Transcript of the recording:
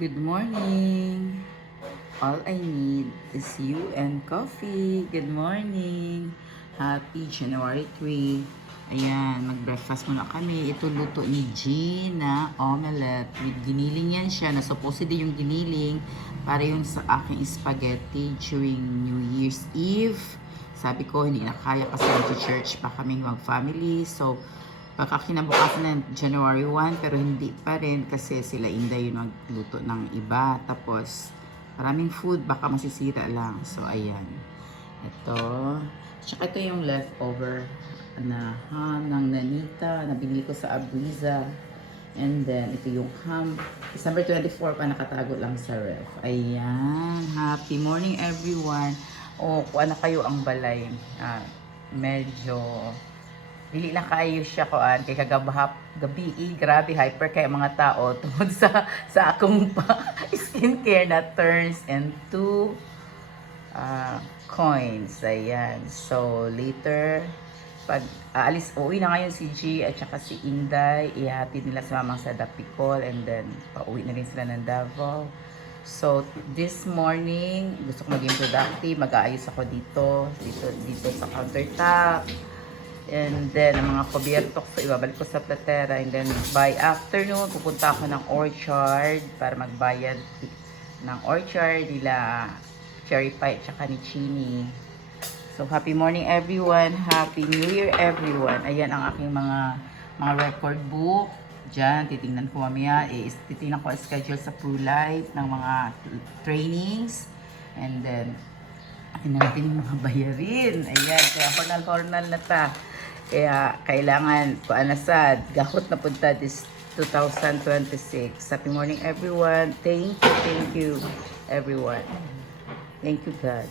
Good morning. All I need is you and coffee. Good morning. Happy January 3. Ayan, mag-breakfast muna kami. Ito luto ni Gina omelette. With giniling yan siya. Na supposedly yung giniling para yung sa aking spaghetti during New Year's Eve. Sabi ko, hindi na kaya kasi mag-church pa kaming mag-family. So, baka kinabukasan ng January 1 pero hindi pa rin kasi sila Inday yung nagluto ng iba. Tapos maraming food, baka masisira lang. So ayan. Ito. Tsaka ito yung leftover na ham ng nanita na binili ko sa Abriza. And then ito yung ham. December 24 pa nakatago lang sa ref. Ayan. Happy morning everyone. O kung ano kayo ang balay. Medyo dili na kayo siya koan kay kagabahap gabi grabe hyper kay mga tao tungod sa akong skincare na turns into coins. Ayan. So later pag aalis uwi na ngayon si G at saka si Inday, ihatid nila sa mamang sa Dapicol and then pauwi na rin sila ng Davao. So this morning gusto ko maging productive, mag-aayos ako dito sa countertop. And then, ang mga kubierto ko, ibabalik ko sa platera. And then, by afternoon, pupunta ako ng orchard para magbayad ng orchard nila Cherry Pie tsaka ni Chini. So, happy morning everyone. Happy New Year everyone. Ayan ang aking mga record book. Diyan, titingnan ko mamaya. Titingnan ko ang schedule sa Pro Life ng mga trainings. And then, natin yung mga bayarin. Ayan, kaya hornal na ta. Kaya kailangan ko anasad. Gahot na punta this 2026. Happy morning everyone. Thank you everyone. Thank you God.